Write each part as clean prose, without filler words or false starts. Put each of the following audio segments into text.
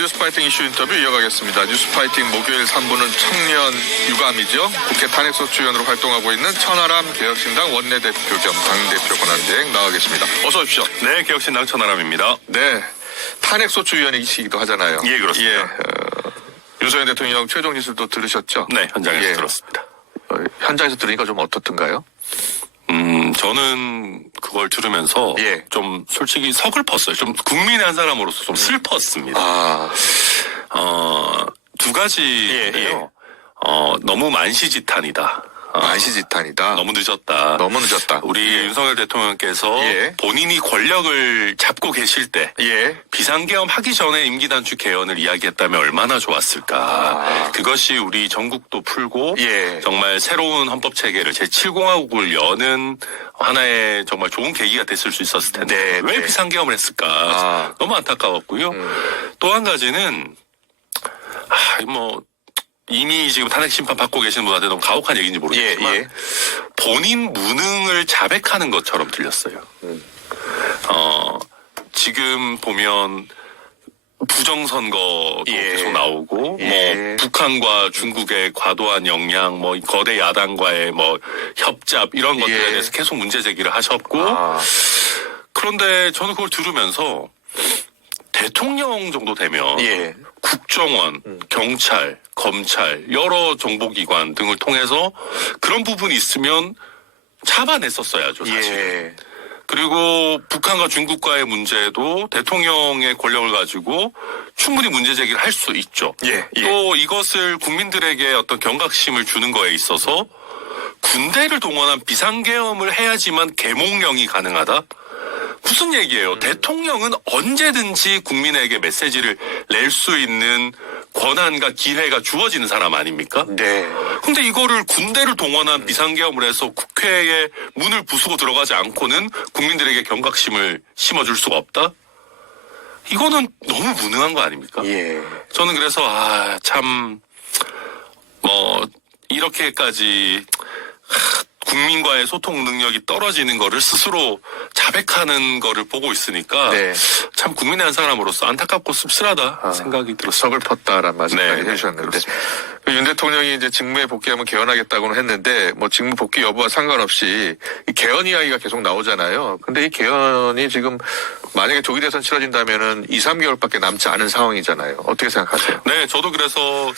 뉴스파이팅 이슈 인터뷰 이어가겠습니다. 뉴스파이팅 목요일 3부는 청년 유감이죠. 국회 탄핵소추위원으로 활동하고 있는 천하람 개혁신당 원내대표 겸 당대표 권한대행 나와 계십니다. 어서 오십시오. 네, 개혁신당 천하람입니다. 네, 탄핵소추위원이시기도 하잖아요. 예, 그렇습니다. 예, 윤석열 대통령 최종 진술도 들으셨죠? 네, 현장에서 예. 들었습니다. 현장에서 들으니까 좀 어떻던가요? 저는 그걸 들으면서 예. 좀 솔직히 서글펐어요. 좀 국민의 한 사람으로서 좀 슬펐습니다. 두 가지인데요. 너무 만시지탄이다. 만시지탄이다. 너무 늦었다. 너무 늦었다. 우리 윤석열 대통령께서 예. 본인이 권력을 잡고 계실 때 예. 비상계엄 하기 전에 임기단축 개헌을 이야기했다면 얼마나 좋았을까. 그것이 우리 전국도 풀고 예. 정말 새로운 헌법체계를 제7공화국을 여는 하나의 정말 좋은 계기가 됐을 수 있었을 텐데 네, 왜 네. 비상계엄을 했을까. 너무 안타까웠고요. 또 한 가지는 이미 지금 탄핵 심판 받고 계시는 분한테 너무 가혹한 얘기인지 모르겠지만 예. 본인 무능을 자백하는 것처럼 들렸어요. 지금 보면 부정선거도 예. 계속 나오고 예. 뭐 북한과 중국의 과도한 역량, 뭐 거대 야당과의 뭐 협잡 이런 것들에 예. 대해서 계속 문제 제기를 하셨고 그런데 저는 그걸 들으면서 대통령 정도 되면 예. 국정원, 경찰, 검찰, 여러 정보기관 등을 통해서 그런 부분이 있으면 잡아냈었어야죠, 사실. 예. 그리고 북한과 중국과의 문제도 대통령의 권력을 가지고 충분히 문제 제기를 할 수 있죠. 예. 또 이것을 국민들에게 어떤 경각심을 주는 거에 있어서 군대를 동원한 비상계엄을 해야지만 계몽령이 가능하다? 무슨 얘기예요? 대통령은 언제든지 국민에게 메시지를 낼 수 있는 권한과 기회가 주어지는 사람 아닙니까? 네. 근데 이거를 군대를 동원한 비상계엄을 해서 국회에 문을 부수고 들어가지 않고는 국민들에게 경각심을 심어줄 수가 없다? 이거는 너무 무능한 거 아닙니까? 예. 저는 그래서 이렇게까지 국민과의 소통 능력이 떨어지는 거를 스스로 자백하는 거를 보고 있으니까 네. 참 국민의 한 사람으로서 안타깝고 씁쓸하다 생각이 들었어요. 서글펐다라는 말씀까지 네, 해주셨는데 그렇습니다. 윤 대통령이 이제 직무에 복귀하면 개헌하겠다고는 했는데 뭐 직무 복귀 여부와 상관없이 이 개헌 이야기가 계속 나오잖아요. 근데 이 개헌이 지금 만약에 조기 대선 치러진다면은 2, 3개월밖에 남지 않은 상황이잖아요. 어떻게 생각하세요? 네, 저도 그래서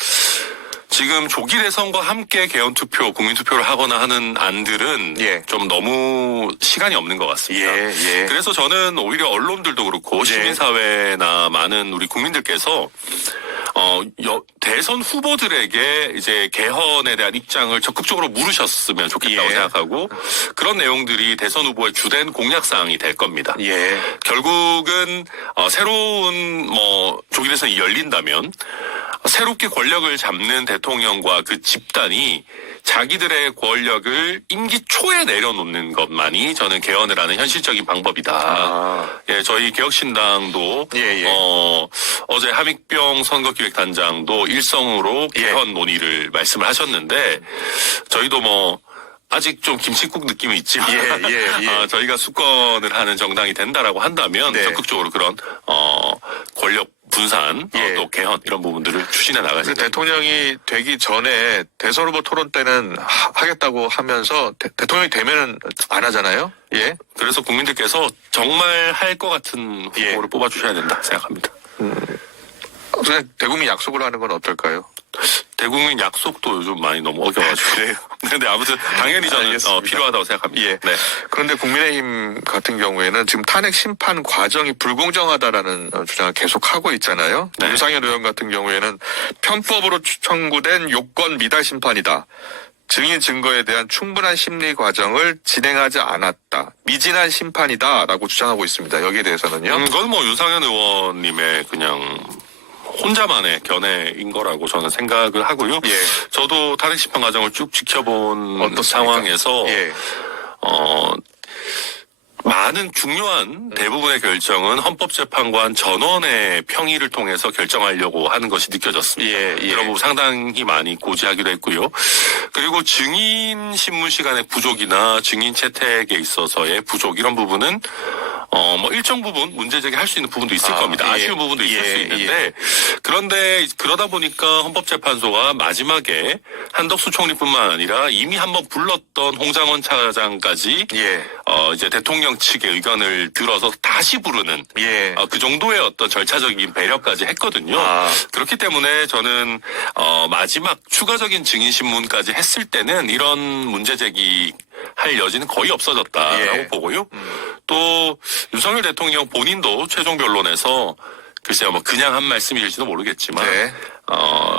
지금 조기 대선과 함께 개헌 투표, 국민 투표를 하거나 하는 안들은 예. 좀 너무 시간이 없는 것 같습니다. 예. 그래서 저는 오히려 언론들도 그렇고 시민사회나 많은 우리 국민들께서 대선 후보들에게 이제 개헌에 대한 입장을 적극적으로 물으셨으면 좋겠다고 예. 생각하고 그런 내용들이 대선 후보의 주된 공약사항이 될 겁니다. 예. 결국은 새로운 조기 대선이 열린다면 새롭게 권력을 잡는 대통령과 그 집단이 자기들의 권력을 임기 초에 내려놓는 것만이 저는 개헌을 하는 현실적인 방법이다. 예, 저희 개혁신당도 어제 함익병 선거기획단장도 일성으로 개헌 논의를 말씀을 하셨는데 저희도 아직 좀 김칫국 느낌이 있지만 저희가 수권을 하는 정당이 된다라고 한다면 적극적으로 그런 권력 분산, 또 개헌 이런 부분들을 추진해 나가죠. 대통령이 되기 전에 대선 후보 토론 때는 하겠다고 하면서 대통령이 되면은 안 하잖아요. 예. 그래서 국민들께서 정말 할 것 같은 후보를 뽑아주셔야 된다 생각합니다. 그냥 대국민 약속을 하는 건 어떨까요? 대국민 약속도 요즘 많이 너무 어겨가지고. 그래요. 근데 아무튼 당연히 저는 필요하다고 생각합니다. 예. 네. 그런데 국민의힘 같은 경우에는 지금 탄핵 심판 과정이 불공정하다라는 주장을 계속하고 있잖아요. 네. 윤상현 의원 같은 경우에는 편법으로 청구된 요건 미달 심판이다. 증인 증거에 대한 충분한 심리 과정을 진행하지 않았다. 미진한 심판이다라고 주장하고 있습니다. 여기에 대해서는요. 그건 윤상현 의원님의 그냥 혼자만의 견해인 거라고 저는 생각을 하고요. 예. 저도 탄핵 심판 과정을 쭉 지켜본 어떻습니까? 상황에서 예. 많은 중요한 대부분의 결정은 헌법재판관 전원의 평의를 통해서 결정하려고 하는 것이 느껴졌습니다. 이런 부분 상당히 많이 고지하기도 했고요. 그리고 증인 신문 시간의 부족이나 증인 채택에 있어서의 부족 이런 부분은 뭐 일정 부분 문제 제기할 수 있는 부분도 있을 아, 겁니다. 예. 아쉬운 부분도 있을 예, 수 있는데 그런데 그러다 보니까 헌법재판소가 마지막에 한덕수 총리뿐만 아니라 이미 한번 불렀던 홍장원 차장까지 예. 이제 대통령 측의 의견을 들어서 다시 부르는 예. 그 정도의 어떤 절차적인 배려까지 했거든요. 아. 그렇기 때문에 저는 마지막 추가적인 증인 신문까지 했을 때는 이런 문제 제기 할 여지는 거의 없어졌다라고 예. 보고요. 또 윤석열 대통령 본인도 최종 변론에서 글쎄요, 뭐 그냥 한 말씀일지도 모르겠지만 네.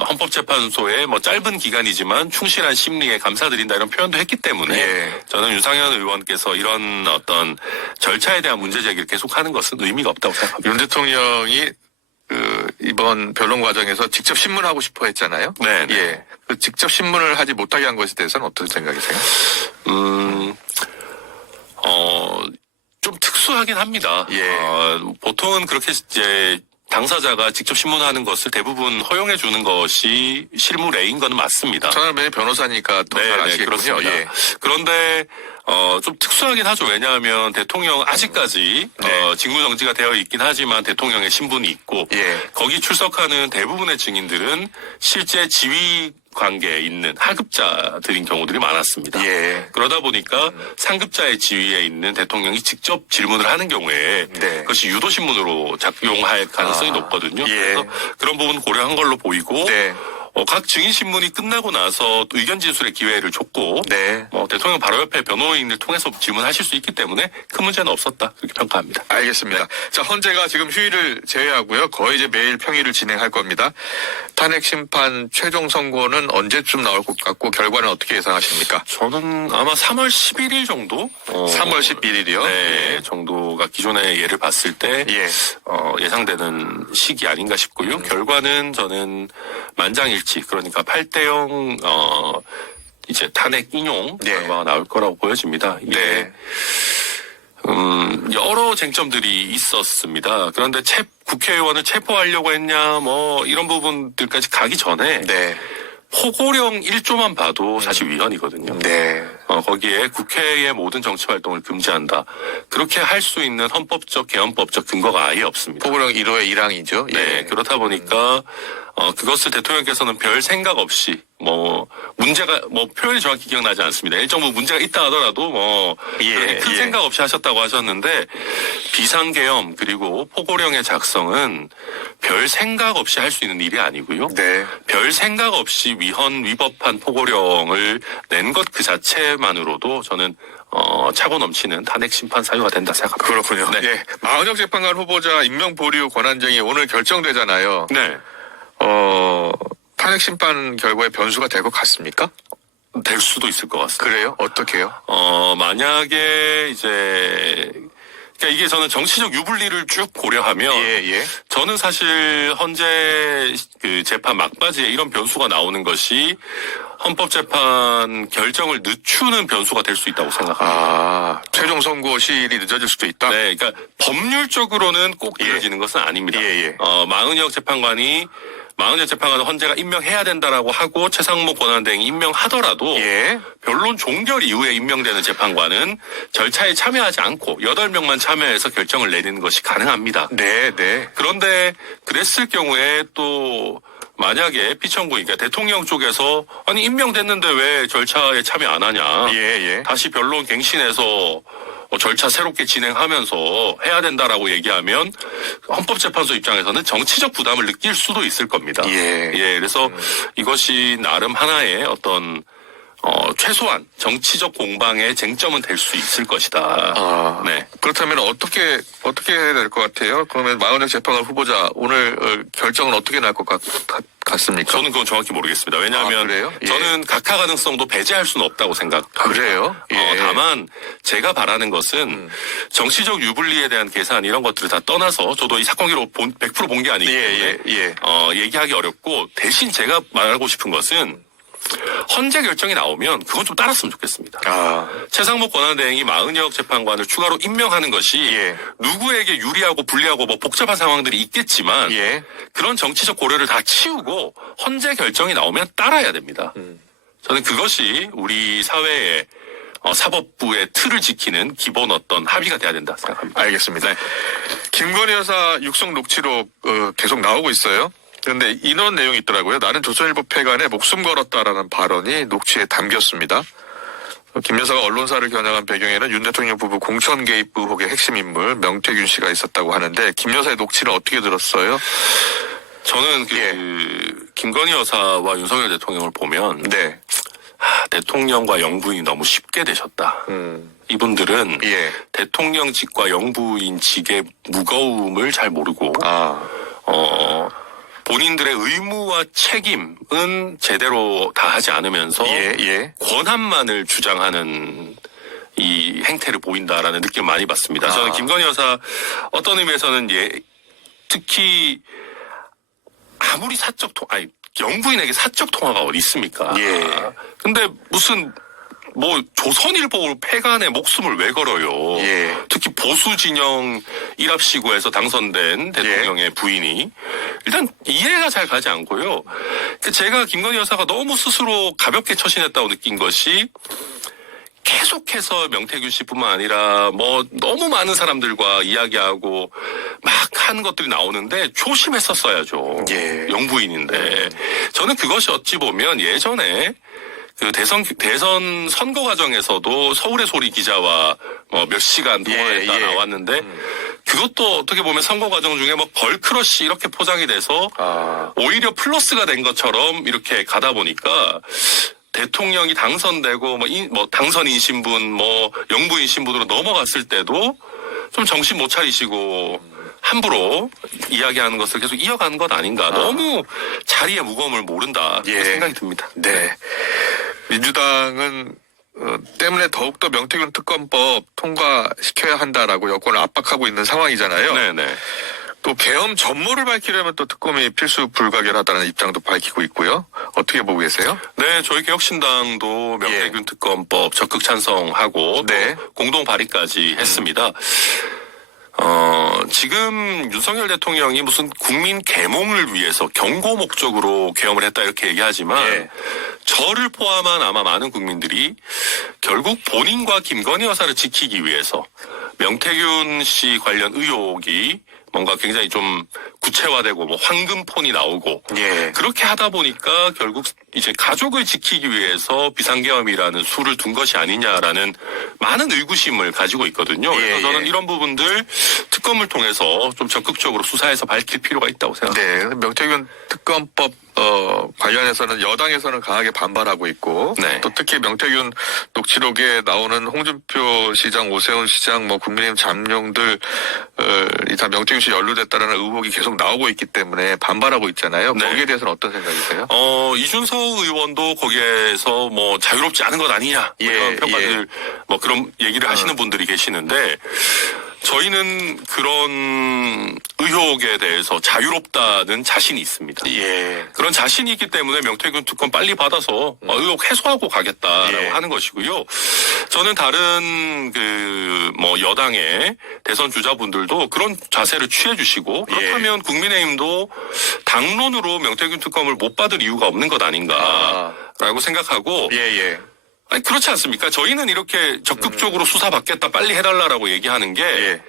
헌법재판소의 뭐 짧은 기간이지만 충실한 심리에 감사드린다 이런 표현도 했기 때문에 예. 저는 윤상현 의원께서 이런 어떤 절차에 대한 문제 제기를 계속하는 것은 의미가 없다고 생각합니다. 윤 대통령이 이번 변론 과정에서 직접 신문하고 싶어 했잖아요. 네. 예. 그 직접 신문을 하지 못하게 한 것에 대해서는 어떤 생각이세요? 좀 특수하긴 합니다. 예. 보통은 그렇게 이제 당사자가 직접 신문하는 것을 대부분 허용해 주는 것이 실무례인 건 맞습니다. 저는 매일 변호사니까 더 잘 아시겠군요. 그렇습니다. 예. 그런데 좀 특수하긴 하죠. 왜냐하면 대통령 아직까지 네. 직무정지가 되어 있긴 하지만 대통령의 신분이 있고 예. 거기 출석하는 대부분의 증인들은 실제 지위 관계에 있는 하급자들인 경우들이 많았습니다. 예. 그러다 보니까 상급자의 지위에 있는 대통령이 직접 질문을 하는 경우에 네. 그것이 유도신문으로 작용할 가능성이 높거든요. 예. 그래서 그런 부분 고려한 걸로 보이고 네. 각 증인 신문이 끝나고 나서 또 의견 진술의 기회를 줬고 네. 대통령 바로 옆에 변호인을 통해서 질문하실 수 있기 때문에 큰 문제는 없었다 그렇게 평가합니다. 알겠습니다. 자, 헌재가 지금 휴일을 제외하고요. 거의 이제 매일 평일을 진행할 겁니다. 탄핵 심판 최종 선고는 언제쯤 나올 것 같고 결과는 어떻게 예상하십니까? 저는 아마 3월 11일 정도 3월 11일이요? 네, 정도가 기존의 예를 봤을 때 예. 예상되는 시기 아닌가 싶고요. 결과는 저는 만장일치 그러니까 8대0 이제 탄핵 인용 네. 결과가 나올 거라고 보여집니다. 이게 네. 여러 쟁점들이 있었습니다. 그런데 국회의원을 체포하려고 했냐 뭐 이런 부분들까지 가기 전에 네. 포고령 1조만 봐도 사실 위헌이거든요. 네. 거기에 국회의 모든 정치 활동을 금지한다. 그렇게 할 수 있는 헌법적, 개헌법적 근거가 아예 없습니다. 포고령 1호의 1항이죠. 예. 네, 그렇다 보니까 그것을 대통령께서는 별 생각 없이 문제가 표현이 정확히 기억나지 않습니다. 일정 부분 문제가 있다 하더라도 그렇게 큰 생각 없이 하셨다고 하셨는데 비상계엄 그리고 포고령의 작성은 별 생각 없이 할 수 있는 일이 아니고요. 네. 별 생각 없이 위헌위법한 포고령을 낸 것 그 자체만으로도 저는 차고 넘치는 탄핵 심판 사유가 된다 생각합니다. 그렇군요. 네. 예. 마은혁 재판관 후보자 임명 보류 권한쟁이 오늘 결정되잖아요. 네. 탄핵 심판 결과에 변수가 될 것 같습니까? 될 수도 있을 것 같습니다. 그래요? 어떻게요? 만약에 이제 그러니까 이게 저는 정치적 유불리를 쭉 고려하면 예. 저는 사실 헌재 그 재판 막바지에 이런 변수가 나오는 것이 헌법재판 결정을 늦추는 변수가 될 수 있다고 생각합니다. 최종 선고 시일이 늦어질 수도 있다? 네, 그러니까 법률적으로는 꼭 이어지는 것은 아닙니다. 예. 마은혁 재판관은 헌재가 임명해야 된다라고 하고 최상목 권한대행이 임명하더라도 예. 변론 종결 이후에 임명되는 재판관은 절차에 참여하지 않고 8명만 참여해서 결정을 내리는 것이 가능합니다. 네. 그런데 그랬을 경우에 또 만약에 피청구, 그러니까 대통령 쪽에서 아니 임명됐는데 왜 절차에 참여 안 하냐. 예. 다시 변론 갱신해서 절차 새롭게 진행하면서 해야 된다라고 얘기하면 헌법재판소 입장에서는 정치적 부담을 느낄 수도 있을 겁니다. 예. 그래서 이것이 나름 하나의 어떤 최소한 정치적 공방의 쟁점은 될 수 있을 것이다. 네. 그렇다면 어떻게 해야 될 것 같아요? 그러면 마은혁 재판관 후보자 오늘 결정은 어떻게 날 것 같습니까? 저는 그건 정확히 모르겠습니다. 왜냐하면 그래요? 예. 저는 각하 가능성도 배제할 수는 없다고 생각합니다. 그래요? 예. 다만 제가 바라는 것은 정치적 유불리에 대한 계산 이런 것들을 다 떠나서 저도 이 사건 기록 100% 본 게 아니기 때문에 얘기하기 어렵고 대신 제가 말하고 싶은 것은 헌재 결정이 나오면 그건 좀 따랐으면 좋겠습니다. 최상목 권한대행이 마은혁 재판관을 추가로 임명하는 것이 누구에게 유리하고 불리하고 복잡한 상황들이 있겠지만 그런 정치적 고려를 다 치우고 헌재 결정이 나오면 따라야 됩니다. 저는 그것이 우리 사회의 사법부의 틀을 지키는 기본 어떤 합의가 돼야 된다 생각합니다. 알겠습니다. 네. 김건희 여사 육성 녹취록 계속 나오고 있어요. 그런데 이런 내용이 있더라고요. 나는 조선일보 폐간에 목숨 걸었다라는 발언이 녹취에 담겼습니다. 김 여사가 언론사를 겨냥한 배경에는 윤 대통령 부부 공천 개입 의혹의 핵심 인물 명태균 씨가 있었다고 하는데 김 여사의 녹취를 어떻게 들었어요? 저는 김건희 여사와 윤석열 대통령을 보면 네. 대통령과 영부인이 너무 쉽게 되셨다. 이분들은 예. 대통령직과 영부인직의 무거움을 잘 모르고 본인들의 의무와 책임은 제대로 다하지 않으면서 예. 권한만을 주장하는 이 행태를 보인다라는 느낌을 많이 받습니다. 저는 김건희 여사 어떤 의미에서는 특히 아무리 영부인에게 사적 통화가 어디 있습니까? 예. 근데 무슨 조선일보 폐간에 목숨을 왜 걸어요? 예. 특히 보수 진영 일합시구에서 당선된 대통령의 부인이 일단 이해가 잘 가지 않고요. 제가 김건희 여사가 너무 스스로 가볍게 처신했다고 느낀 것이 계속해서 명태균 씨뿐만 아니라 너무 많은 사람들과 이야기하고 막 하는 것들이 나오는데 조심했었어야죠. 예. 영부인인데 저는 그것이 어찌 보면 예전에 그 대선 선거 과정에서도 서울의 소리 기자와 몇 시간 통화했다 나왔는데 그것도 어떻게 보면 선거 과정 중에 걸크러쉬 이렇게 포장이 돼서 오히려 플러스가 된 것처럼 이렇게 가다 보니까 대통령이 당선되고 당선인 신분 영부인 신분으로 넘어갔을 때도 좀 정신 못 차리시고 함부로 이야기하는 것을 계속 이어가는 것 아닌가. 너무 자리의 무거움을 모른다. 그런 생각이 듭니다. 네. 민주당은 때문에 더욱더 명태균 특검법 통과시켜야 한다라고 여권을 압박하고 있는 상황이잖아요. 네네. 또 계엄 전모를 밝히려면 또 특검이 필수 불가결하다는 입장도 밝히고 있고요. 어떻게 보고 계세요? 네, 저희 개혁신당도 명태균 특검법 적극 찬성하고 또 공동 발의까지 했습니다. 지금 윤석열 대통령이 무슨 국민 계몽을 위해서 경고 목적으로 계엄을 했다 이렇게 얘기하지만 저를 포함한 아마 많은 국민들이 결국 본인과 김건희 여사를 지키기 위해서 명태균 씨 관련 의혹이 뭔가 굉장히 좀 구체화되고 황금폰이 나오고 그렇게 하다 보니까 결국 이제 가족을 지키기 위해서 비상계엄이라는 수를 둔 것이 아니냐라는 많은 의구심을 가지고 있거든요. 그래서 저는 이런 부분들 특검을 통해서 좀 적극적으로 수사해서 밝힐 필요가 있다고 생각합니다. 네, 명태균 특검법 관련해서는 여당에서는 강하게 반발하고 있고 또 특히 명태균 녹취록에 나오는 홍준표 시장, 오세훈 시장, 국민의힘 잠룡들 다 명태균 씨 연루됐다라는 의혹이 계속 나오고 있기 때문에 반발하고 있잖아요. 거기에 대해서는 어떤 생각이세요? 이준석 의원도 거기에서 자유롭지 않은 것 아니냐 이런 평가들 그런 얘기를 하시는 분들이 계시는데 저희는 그런 의혹에 대해서 자유롭다는 자신이 있습니다. 그런 자신이 있기 때문에 명태균 특검 빨리 받아서 의혹 해소하고 가겠다라고 하는 것이고요. 저는 다른 여당의 대선 주자분들도 그런 자세를 취해 주시고 그렇다면 국민의힘도 당론으로 명태균 특검을 못 받을 이유가 없는 것 아닌가라고 생각하고 아니 그렇지 않습니까? 저희는 이렇게 적극적으로 수사받겠다 빨리 해달라라고 얘기하는 게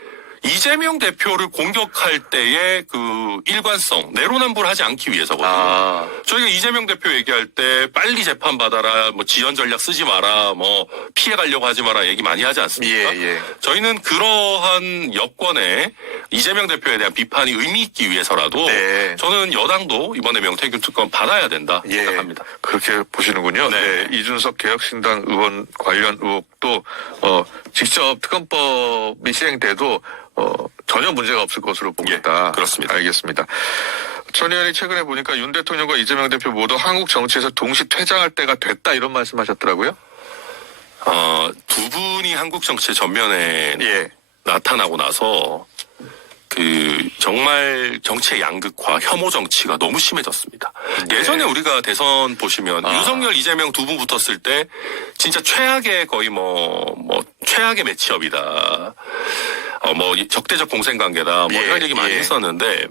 이재명 대표를 공격할 때의 그 일관성, 내로남불하지 않기 위해서거든요. 저희가 이재명 대표 얘기할 때 빨리 재판 받아라, 지연 전략 쓰지 마라, 피해 가려고 하지 마라 얘기 많이 하지 않습니까? 저희는 그러한 여권에 이재명 대표에 대한 비판이 의미 있기 위해서라도 저는 여당도 이번에 명태균 특검 받아야 된다 생각합니다. 그렇게 보시는군요. 이준석 개혁신당 의원 관련 의혹도 직접 특검법이 시행돼도 전혀 문제가 없을 것으로 봅니다. 그렇습니다. 알겠습니다. 전 의원이 최근에 보니까 윤 대통령과 이재명 대표 모두 한국 정치에서 동시 퇴장할 때가 됐다 이런 말씀하셨더라고요. 두 분이 한국 정치 전면에 나타나고 나서 정말 정치의 양극화, 혐오 정치가 너무 심해졌습니다. 예전에 우리가 대선 보시면 윤석열, 이재명 두 분 붙었을 때 진짜 최악의 거의 최악의 매치업이다. 적대적 공생관계다. 이런 얘기 많이 했었는데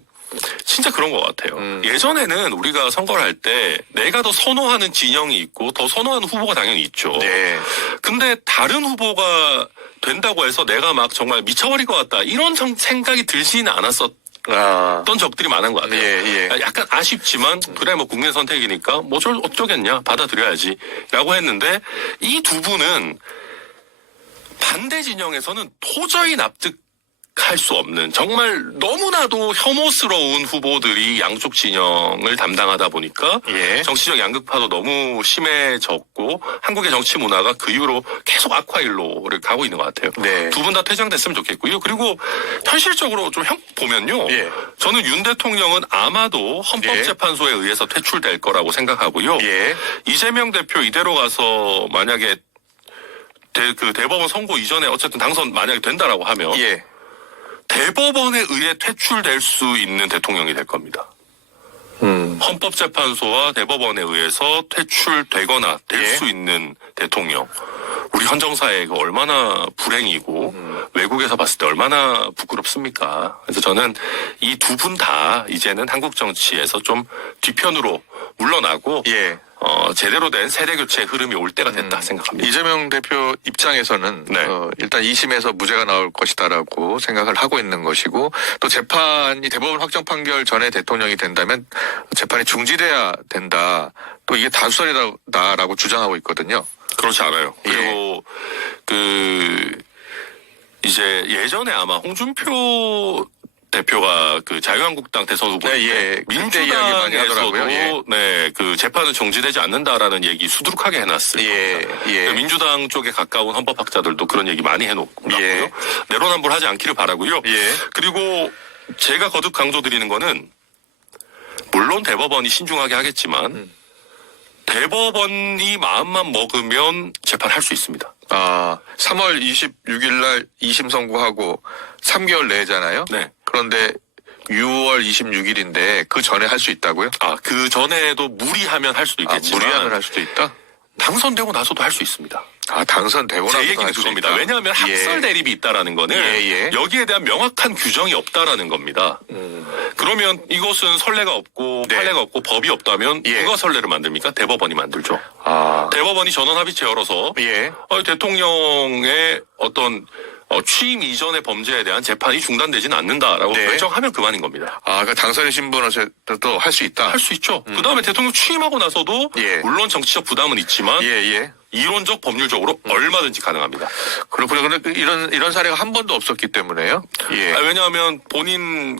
진짜 그런 것 같아요. 예전에는 우리가 선거를 할 때 내가 더 선호하는 진영이 있고 더 선호하는 후보가 당연히 있죠. 네. 근데 다른 후보가 된다고 해서 내가 막 정말 미쳐버릴 것 같다 이런 생각이 들지는 않았었던 적들이 많은 것 같아요. 예. 약간 아쉽지만 그래 뭐 국민 선택이니까 뭐 어쩌겠냐 받아들여야지 라고 했는데 이 두 분은 반대 진영에서는 도저히 납득할 수 없는 정말 너무나도 혐오스러운 후보들이 양쪽 진영을 담당하다 보니까 예. 정치적 양극화도 너무 심해졌고 한국의 정치 문화가 그 이후로 계속 악화일로를 가고 있는 것 같아요. 네. 두 분 다 퇴장됐으면 좋겠고요. 그리고 현실적으로 좀 보면요. 예. 저는 윤 대통령은 아마도 헌법재판소에 의해서 퇴출될 거라고 생각하고요. 예. 이재명 대표 이대로 가서 만약에 대법원 선고 이전에 어쨌든 당선 만약에 된다라고 하면 예. 대법원에 의해 퇴출될 수 있는 대통령이 될 겁니다. 헌법재판소와 대법원에 의해서 퇴출되거나 될 수 있는 대통령. 우리 헌정사에 얼마나 불행이고 외국에서 봤을 때 얼마나 부끄럽습니까? 그래서 저는 이 두 분 다 이제는 한국 정치에서 좀 뒤편으로 물러나고 예. 제대로 된 세대교체 흐름이 올 때가 됐다 생각합니다. 이재명 대표 입장에서는 네. 일단 2심에서 무죄가 나올 것이다라고 생각을 하고 있는 것이고 또 재판이 대법원 확정 판결 전에 대통령이 된다면 재판이 중지돼야 된다. 또 이게 다수설이다라고 주장하고 있거든요. 그렇지 않아요. 예. 그리고 이제 예전에 아마 홍준표 대표가 자유한국당 대선 후보 네, 예. 그때 이야기 많이 하더라고요. 민주당에서도 예. 재판은 정지되지 않는다라는 얘기 수두룩하게 해놨어요. 예. 민주당 쪽에 가까운 헌법학자들도 그런 얘기 많이 해놓고요. 예. 내로남불하지 않기를 바라고요. 예. 그리고 제가 거듭 강조드리는 거는 물론 대법원이 신중하게 하겠지만 대법원이 마음만 먹으면 재판할 수 있습니다. 3월 26일 날 2심 선고하고 3개월 내잖아요. 네. 그런데 6월 26일인데 그 전에 할 수 있다고요? 그 전에도 무리하면 할 수도 있겠지만 무리하면 할 수도 있다? 당선되고 나서도 할 수 있습니다. 당선되고 나서 제 얘기는 그겁니다. 왜냐하면 학설 대립이 있다라는 거는 예. 여기에 대한 명확한 규정이 없다라는 겁니다. 그러면 이것은 선례가 없고 네. 판례가 없고 법이 없다면 예. 누가 선례를 만듭니까? 대법원이 만들죠. 대법원이 전원합의체 열어서 예. 대통령의 어떤 취임 이전의 범죄에 대한 재판이 중단되지는 않는다라고 네. 결정하면 그만인 겁니다. 그 당선인 신분으로서도 할 수 있다? 할 수 있죠. 그다음에 대통령 취임하고 나서도 예. 물론 정치적 부담은 있지만 예. 이론적 법률적으로 얼마든지 가능합니다. 그렇군요. 그런데 이런 사례가 한 번도 없었기 때문에요. 예. 왜냐하면 본인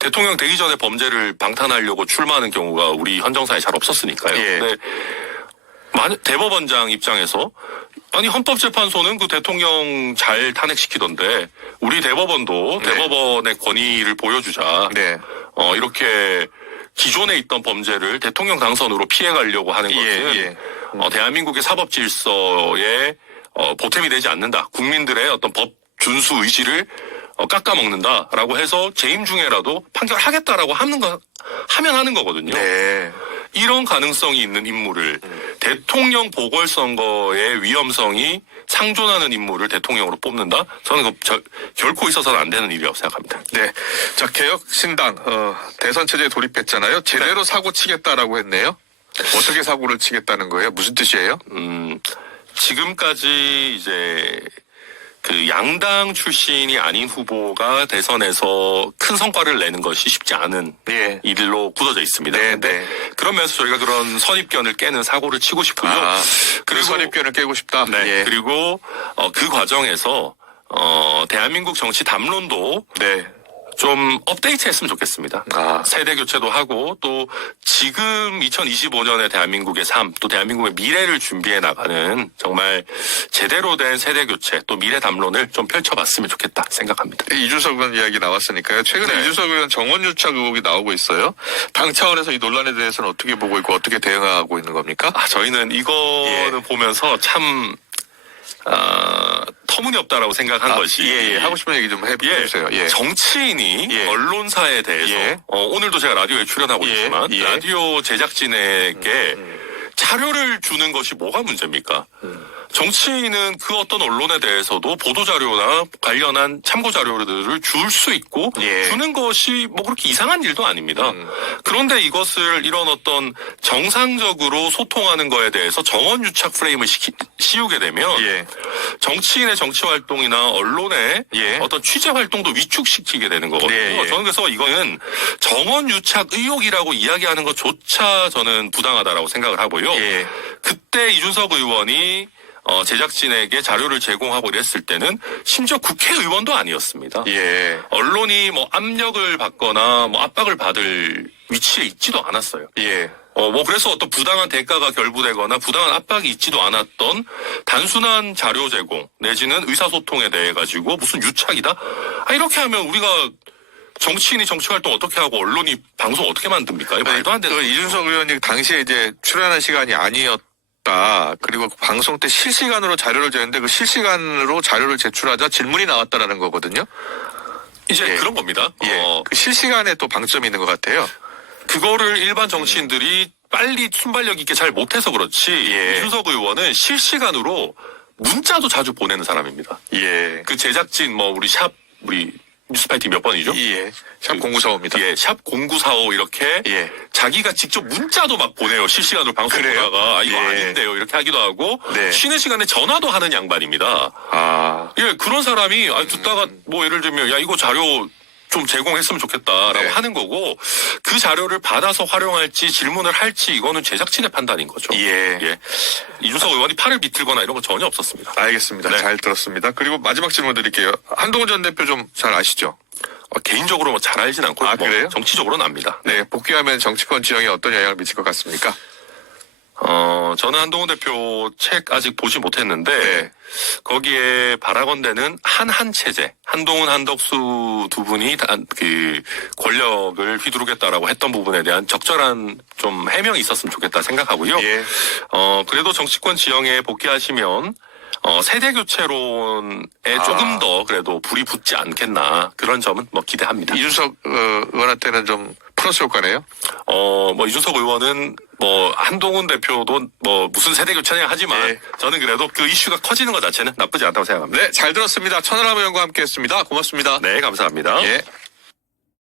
대통령 되기 전에 범죄를 방탄하려고 출마하는 경우가 우리 헌정사에 잘 없었으니까요. 예. 근데 대법원장 입장에서 헌법재판소는 대통령 잘 탄핵시키던데 우리 대법원도 네. 대법원의 권위를 보여주자. 네. 이렇게 기존에 있던 범죄를 대통령 당선으로 피해가려고 하는 것은 대한민국의 사법 질서에 보탬이 되지 않는다. 국민들의 어떤 법 준수 의지를 깎아먹는다라고 해서 재임 중에라도 판결하겠다라고 하면 하는 거거든요. 네. 이런 가능성이 있는 인물을 대통령 보궐선거의 위험성이 상존하는 인물을 대통령으로 뽑는다? 저는 결코 있어서는 안 되는 일이라고 생각합니다. 네. 자, 개혁신당, 대선 체제에 돌입했잖아요. 제대로 사고 치겠다라고 했네요. 어떻게 사고를 치겠다는 거예요? 무슨 뜻이에요? 지금까지 이제 양당 출신이 아닌 후보가 대선에서 큰 성과를 내는 것이 쉽지 않은 일로 굳어져 있습니다. 네. 그러면서 저희가 그런 선입견을 깨는 사고를 치고 싶고요. 그리고 선입견을 깨고 싶다. 네. 예. 그리고 그 과정에서 대한민국 정치 담론도 좀 업데이트했으면 좋겠습니다. 세대 교체도 하고 또 지금 2025년의 대한민국의 삶, 또 대한민국의 미래를 준비해 나가는 정말 제대로 된 세대 교체 또 미래 담론을 좀 펼쳐봤으면 좋겠다 생각합니다. 이준석 의원 이야기 나왔으니까요. 최근에 이준석 의원 정원유착 의혹이 나오고 있어요. 당 차원에서 이 논란에 대해서는 어떻게 보고 있고 어떻게 대응하고 있는 겁니까? 저희는 이거는 보면서 참 터무니없다라고 생각한 것이 하고 싶은 얘기 좀 해주세요. 정치인이 언론사에 대해서 오늘도 제가 라디오에 출연하고 있지만 라디오 제작진에게 자료를 주는 것이 뭐가 문제입니까? 정치인은 그 어떤 언론에 대해서도 보도자료나 관련한 참고자료들을 줄 수 있고 예. 주는 것이 뭐 그렇게 이상한 일도 아닙니다. 그런데 이것을 이런 어떤 정상적으로 소통하는 거에 대해서 정원유착 프레임을 씌우게 되면 예. 정치인의 정치활동이나 언론의 예. 어떤 취재활동도 위축시키게 되는 거거든요. 예, 예. 저는 그래서 이거는 정원유착 의혹이라고 이야기하는 것조차 저는 부당하다라고 생각을 하고요. 예. 그때 이준석 의원이 제작진에게 자료를 제공하고 이랬을 때는 심지어 국회의원도 아니었습니다. 예. 언론이 뭐 압력을 받거나 뭐 압박을 받을 위치에 있지도 않았어요. 예. 뭐 그래서 어떤 부당한 대가가 결부되거나 부당한 압박이 있지도 않았던 단순한 자료 제공 내지는 의사소통에 대해 가지고 무슨 유착이다? 이렇게 하면 우리가 정치인이 정치활동 어떻게 하고 언론이 방송 어떻게 만듭니까? 이거 말도 안 되는. 이준석 의원이 당시에 이제 출연한 시간이 아니었다. 그리고 방송 때 실시간으로 자료를 줬는데 그 실시간으로 자료를 제출하자 질문이 나왔다라는 거거든요. 이제 예. 그런 겁니다. 예. 그 실시간에 또 방점이 있는 것 같아요. 그거를 일반 정치인들이 빨리 순발력 있게 잘 못해서 그렇지 예. 이준석 의원은 실시간으로 문자도 자주 보내는 사람입니다. 예. 그 제작진 우리 뉴스파이팅 몇 번이죠? 예. 샵 0945입니다. 예, 샵 0945 이렇게 예. 자기가 직접 문자도 막 보내요. 실시간으로 방송 그래요? 보다가 이거 예. 아닌데요. 이렇게 하기도 하고 네. 쉬는 시간에 전화도 하는 양반입니다. 아. 예, 그런 사람이 듣다가 뭐 예를 들면 야 이거 자료 좀 제공했으면 좋겠다라고 네. 하는 거고 그 자료를 받아서 활용할지 질문을 할지 이거는 제작진의 판단인 거죠. 예. 이준석 의원이 팔을 비틀거나 이런 거 전혀 없었습니다. 알겠습니다. 네. 잘 들었습니다. 그리고 마지막 질문 드릴게요. 한동훈 전 대표 좀 잘 아시죠? 개인적으로 뭐 잘 알진 않고 아, 그래요? 정치적으로는 압니다. 네. 복귀하면 정치권 지형에 어떤 영향을 미칠 것 같습니까? 저는 한동훈 대표 책 아직 보지 못했는데 네. 거기에 바라건대는 한한 체제, 한동훈 한덕수 두 분이 그 권력을 휘두르겠다라고 했던 부분에 대한 적절한 좀 해명이 있었으면 좋겠다 생각하고요. 예. 그래도 정치권 지형에 복귀하시면 세대 교체론에 조금 더 그래도 불이 붙지 않겠나 그런 점은 뭐 기대합니다. 이준석 의원한테는 좀 플러스 효과네요. 뭐 이준석 의원은 뭐 한동훈 대표도 뭐 무슨 세대 교체냐 하지만 예. 저는 그래도 그 이슈가 커지는 것 자체는 나쁘지 않다고 생각합니다. 네, 잘 들었습니다. 천하람 의원과 함께했습니다. 고맙습니다. 네, 감사합니다. 예.